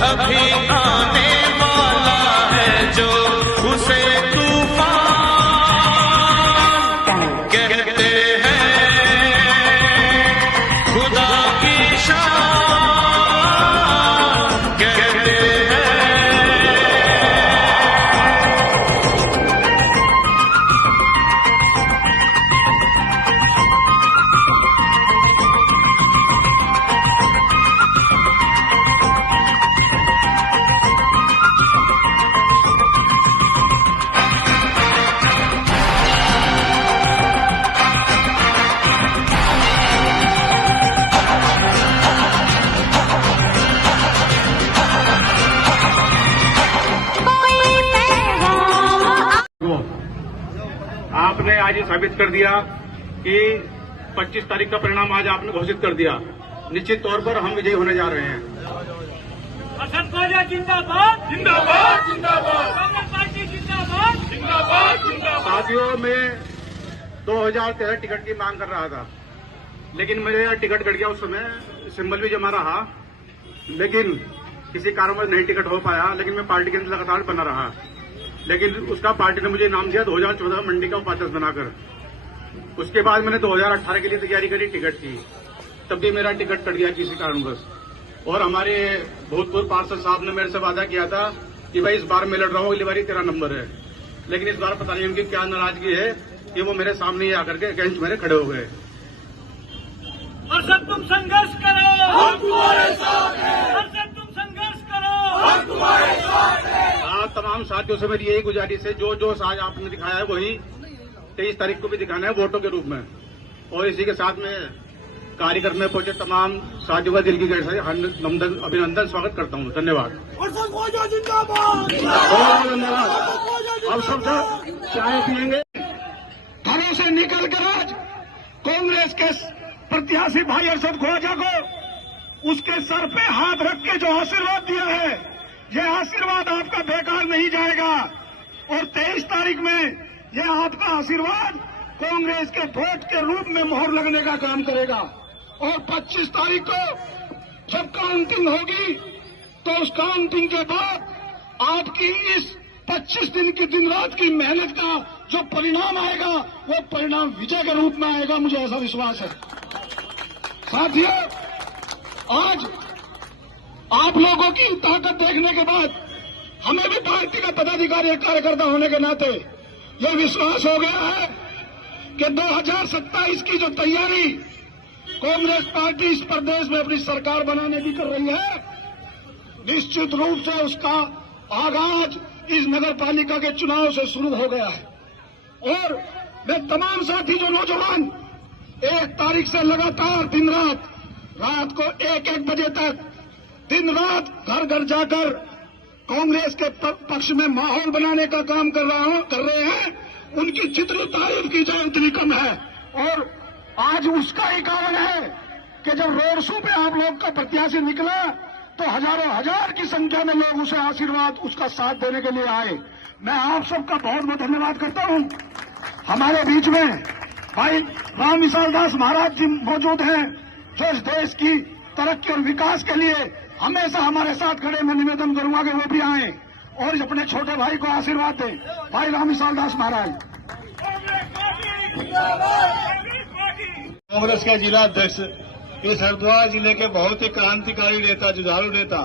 अभी आने वाला है जो उसे तूफान कहते हैं, खुदा की शान कहते हैं। आपने आज ये साबित कर दिया कि 25 तारीख का परिणाम आज आपने घोषित कर दिया। निश्चित तौर पर हम विजयी होने जा रहे हैं। असद ख्वाजा जिंदाबाद, जिंदाबाद, जिंदाबाद, कांग्रेस पार्टी जिंदाबाद, जिंदाबाद, जिंदाबाद। साथियों, मैं 2013 टिकट की मांग कर रहा था, लेकिन मेरे टिकट कट गया। उस समय सिंबल भी जमा रहा, लेकिन किसी कारणवश नहीं टिकट हो पाया। लेकिन मैं पार्टी के अंदर लगातार बना रहा, लेकिन उसका पार्टी ने मुझे इनाम दिया 2014 मंडी का उपाध्यक्ष बनाकर। उसके बाद मैंने 2018 के लिए तैयारी करी टिकट की, तब भी मेरा टिकट कट गया किसी कारणवश। और हमारे भूतपूर्व पार्षद साहब ने मेरे से वादा किया था कि भाई इस बार मैं लड़ रहा हूँ, अगली बारी तेरा नंबर है। लेकिन इस बार पता नहीं उनकी क्या नाराजगी है कि वो मेरे सामने ही आकर के अगेंस्ट मेरे खड़े हो गए। असद तुम संघर्ष करो, हम तुम्हारे साथ हैं। असद तुम संघर्ष करो, हम तुम्हारे साथ हैं। आज तमाम साथियों से मेरी यही गुजारिश है, जो जो आज आपने दिखाया है वही 23 तारीख को भी दिखाना है वोटों के रूप में। और इसी के साथ में कार्यक्रम में पहुंचे तमाम साथियों का दिल की गहराई से अभिनंदन स्वागत करता हूं। धन्यवाद। धन्यवाद। अब सब चाय पिएंगे। घरों से निकल कर आज कांग्रेस के प्रत्याशी भाई अरशद ख्वाजा को उसके सर पे हाथ रख के जो आशीर्वाद दिया है, यह आशीर्वाद आपका बेकार नहीं जाएगा। और 23 तारीख में यह आपका आशीर्वाद कांग्रेस के वोट के रूप में मोहर लगने का काम करेगा। और 25 तारीख को जब काउंटिंग होगी तो उस काउंटिंग के बाद आपकी इस 25 दिन की दिन रात की मेहनत का जो परिणाम आएगा वो परिणाम विजय के रूप में आएगा, मुझे ऐसा विश्वास है। साथियों, आज आप लोगों की ताकत देखने के बाद हमें भी पार्टी का पदाधिकारी कार्यकर्ता होने के नाते यह विश्वास हो गया है कि 2027 की जो तैयारी कांग्रेस पार्टी इस प्रदेश में अपनी सरकार बनाने की कर रही है, निश्चित रूप से उसका आगाज इस नगर पालिका के चुनाव से शुरू हो गया है। और मैं तमाम साथी जो नौजवान 1 तारीख से लगातार दिन रात को 1-1 बजे तक दिन रात घर घर जाकर कांग्रेस के पक्ष में माहौल बनाने का काम कर रहे हैं, उनकी जितनी तारीफ की जाए उतनी कम है। और आज उसका ही कारण है कि जब रोड शो पे आप लोग का प्रत्याशी निकला तो हजारों हजार की संख्या में लोग उसे आशीर्वाद, उसका साथ देने के लिए आए। मैं आप सबका बहुत बहुत धन्यवाद करता हूं। हमारे बीच में भाई राम विशाल दास महाराज जी मौजूद हैं, जो इस देश की तरक्की और विकास के लिए हमेशा हमारे साथ खड़े। मैं निवेदन करूंगा कि वो भी आए और अपने छोटे भाई को आशीर्वाद दें। भाई राम विशाल दास महाराज। कांग्रेस के जिला अध्यक्ष इस हरिद्वार जिले के बहुत ही क्रांतिकारी नेता, जुझारू नेता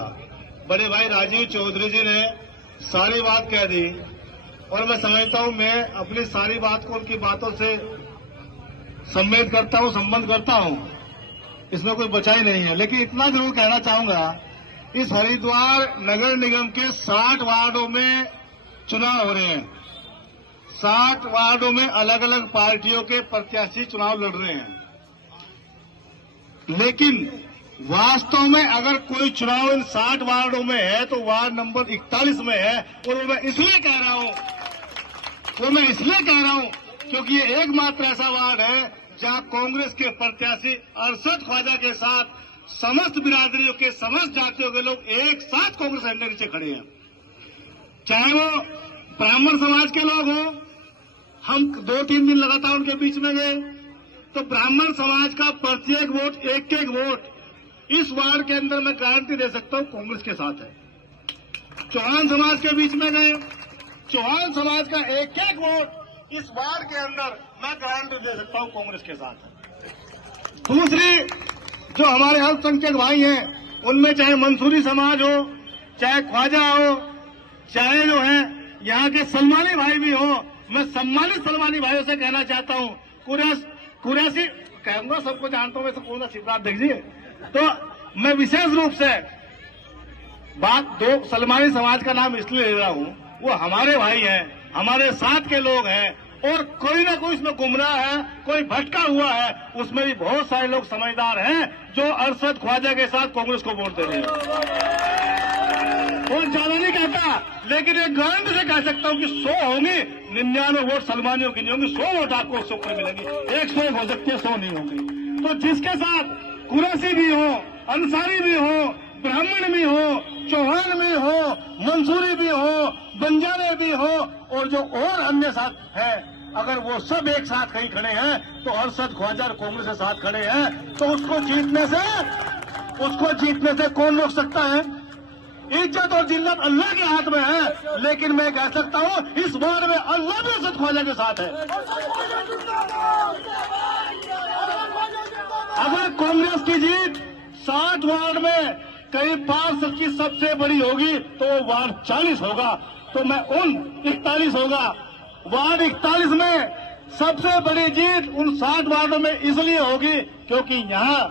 बड़े भाई राजीव चौधरी जी ने सारी बात कह दी। और मैं समझता हूं, मैं अपनी सारी बात को उनकी बातों से सम्मिलित करता हूं, संबंध करता हूं, इसमें कोई बचा ही नहीं है। लेकिन इतना जरूर कहना चाहूंगा, इस हरिद्वार नगर निगम के 60 वार्डों में चुनाव हो रहे हैं। 60 वार्डों में अलग अलग पार्टियों के प्रत्याशी चुनाव लड़ रहे हैं। लेकिन वास्तव में अगर कोई चुनाव इन 60 वार्डों में है तो वार्ड नंबर 41 में है। और वो मैं इसलिए कह रहा हूं क्योंकि ये एकमात्र ऐसा वार्ड है जहां कांग्रेस के प्रत्याशी अरशद ख्वाजा के साथ समस्त बिरादरियों के, समस्त जातियों के लोग एक साथ कांग्रेस झंडे नीचे खड़े हैं। चाहे वो ब्राह्मण समाज के लोग हों, हम 2-3 दिन लगातार उनके बीच में गए तो ब्राह्मण समाज का प्रत्येक वोट, एक वोट इस वार्ड के अंदर मैं गारंटी दे सकता हूं कांग्रेस के साथ है। चौहान समाज के बीच में गए। चौहान समाज का एक एक वोट इस वार्ड के अंदर मैं गारंटी दे सकता हूं कांग्रेस के साथ। दूसरी, जो हमारे अल्पसंख्यक भाई हैं, उनमें चाहे मंसूरी समाज हो, चाहे ख्वाजा हो, चाहे जो है यहाँ के सलमानी भाई भी हो, मैं सम्मानित सलमानी भाइयों से कहना चाहता हूँ, कुरैशी कहूंगा, सबको जानता हूँ, वैसे कौन सा शिवराज देखिए। तो मैं विशेष रूप से बात दो सलमानी समाज का नाम इसलिए ले रहा हूँ, वो हमारे भाई हैं, हमारे साथ के लोग हैं, और कोई ना कोई इसमें गुमराह है, कोई भटका हुआ है, उसमें भी बहुत सारे लोग समझदार हैं जो अरशद ख्वाजा के साथ कांग्रेस को वोट दे रहे हैं। और ज्यादा नहीं कहता, लेकिन एक गारंटी से कह सकता हूं कि 100 होंगे, 99 वोट सलमानियों की नहीं होंगी, 100 वोट आपको उससे ऊपर मिलेंगी। 101 हो सकती है, 100 नहीं होंगी। तो जिसके साथ कुरैशी भी हो, अंसारी भी हो, ब्राह्मण भी हो, चौहान भी हो, मंसूरी भी हो, बंजारे भी हो, और जो और अन्य साथ है, अगर वो सब एक साथ कहीं खड़े हैं तो अरशद ख्वाजा और कांग्रेस के साथ खड़े हैं, तो उसको जीतने से कौन रोक सकता है? इज्जत और जिल्लत अल्लाह के हाथ में है, लेकिन मैं कह सकता हूं इस बार में अल्लाह भी अरशद ख्वाजा के साथ है। अगर कांग्रेस की जीत 60 वार्ड में कहीं 5 की सबसे बड़ी होगी तो वो वार्ड 40 होगा, तो मैं उन 41 होगा। वार्ड 41 में सबसे बड़ी जीत उन 60 वार्डों में इसलिए होगी क्योंकि यहाँ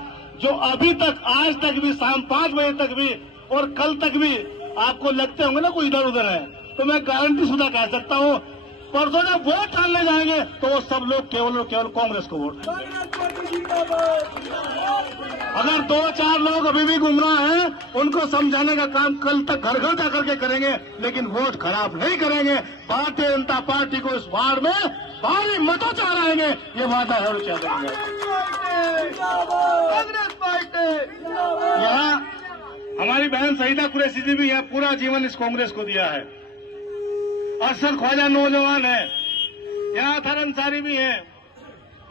जो अभी तक, आज तक भी, शाम 5 बजे तक भी और कल तक भी आपको लगते होंगे ना कोई इधर उधर है, तो मैं गारंटी शुदा कह सकता हूँ परसों जब वोट डालने जाएंगे तो वो सब लोग केवल और केवल कांग्रेस को वोट। अगर 2-4 लोग अभी भी गुमराह हैं, उनको समझाने का काम कल तक घर घर जाकर के करेंगे, लेकिन वोट खराब नहीं करेंगे। भारतीय जनता पार्टी को इस वार्ड में भारी मतों से हराएंगे, ये वादा है। कांग्रेस पार्टी यहाँ हमारी बहन सईदा कुरैशी जी भी है, पूरा जीवन इस कांग्रेस को दिया है। अरशद ख्वाजा नौजवान है, यहाँ अथर अंसारी भी है,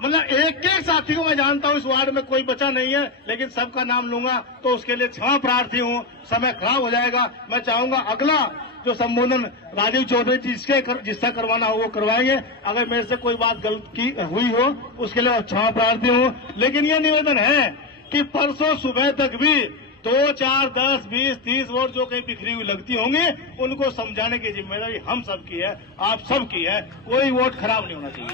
मतलब एक एक साथी को मैं जानता हूँ, इस वार्ड में कोई बचा नहीं है, लेकिन सबका नाम लूंगा तो उसके लिए क्षमा प्रार्थी हूँ, समय खराब हो जाएगा। मैं चाहूंगा अगला जो संबोधन राजीव चौधरी जी जिससे करवाना हो वो करवाएंगे। अगर मेरे से कोई बात गलती हुई हो उसके लिए क्षमा प्रार्थी हूँ, लेकिन ये निवेदन है कि परसों सुबह तक भी 2, 4, 10, 20, 30 वोट जो कहीं बिखरी हुई लगती होंगी, उनको समझाने की जिम्मेदारी हम सब की है, आप सब की है। कोई वोट खराब नहीं होना चाहिए।